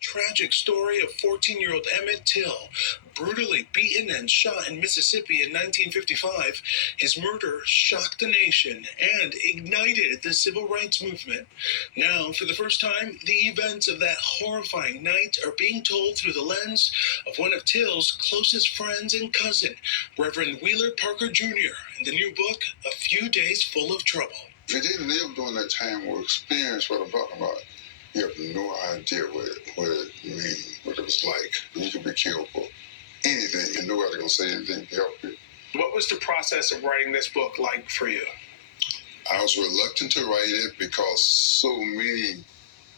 Tragic story of 14-year-old Emmett Till, brutally beaten and shot in Mississippi in 1955. His murder shocked the nation and ignited the civil rights movement. Now, for the first time, the events of that horrifying night are being told through the lens of one of Till's closest friends and cousin, Reverend Wheeler Parker Jr., in the new book, A Few Days Full of Trouble. If you didn't live during that time or experience what I'm talking about, you have no idea what it means, what it was like. You could be killed for anything, and nobody gonna say anything to help you. What was the process of writing this book like for you? I was reluctant to write it because so many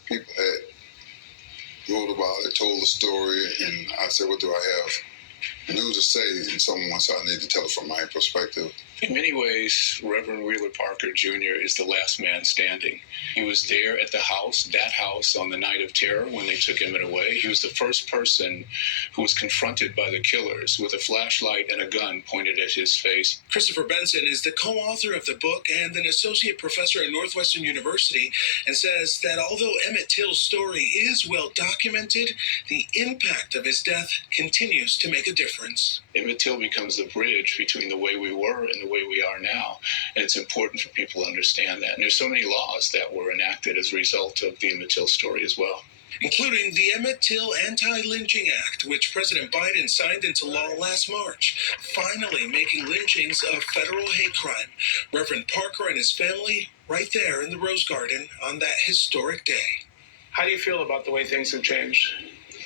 people had wrote about it, told the story, and I said, what do I have new to say? And someone said I need to tell it from my perspective. In many ways, Reverend Wheeler Parker Jr. is the last man standing. He was there at the house, that house, on the night of terror when they took Emmett away. He was the first person who was confronted by the killers with a flashlight and a gun pointed at his face. Christopher Benson is the co-author of the book and an associate professor at Northwestern University, and says that although Emmett Till's story is well documented, the impact of his death continues to make a difference. Emmett Till becomes the bridge between the way we were and the way we are now, and it's important for people to understand that. And there's so many laws that were enacted as a result of the Emmett Till story as well, including the Emmett Till Anti-Lynching Act, which President Biden signed into law last March, finally making lynchings a federal hate crime. Reverend Parker and his family right there in the Rose Garden on that historic day. How do you feel about the way things have changed?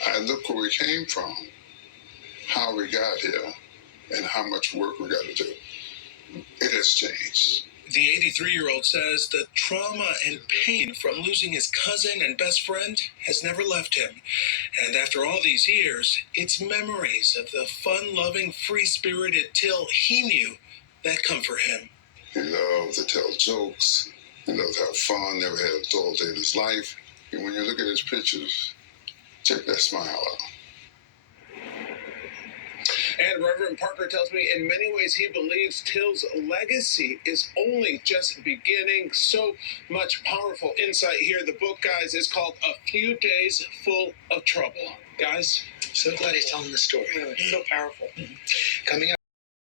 I look where we came from, how we got here, and how much work we got to do. It has changed. The 83-year-old says the trauma and pain from losing his cousin and best friend has never left him. And after all these years, it's memories of the fun-loving, free-spirited Till he knew that comfort him. He loved to tell jokes. He loved to have fun, never had a dull day in his life. And when you look at his pictures, check that smile out. And Reverend Parker tells me in many ways he believes Till's legacy is only just beginning. So much powerful insight here. The book, guys, is called A Few Days Full of Trouble. Guys, so glad he's telling the story. So powerful. Coming up.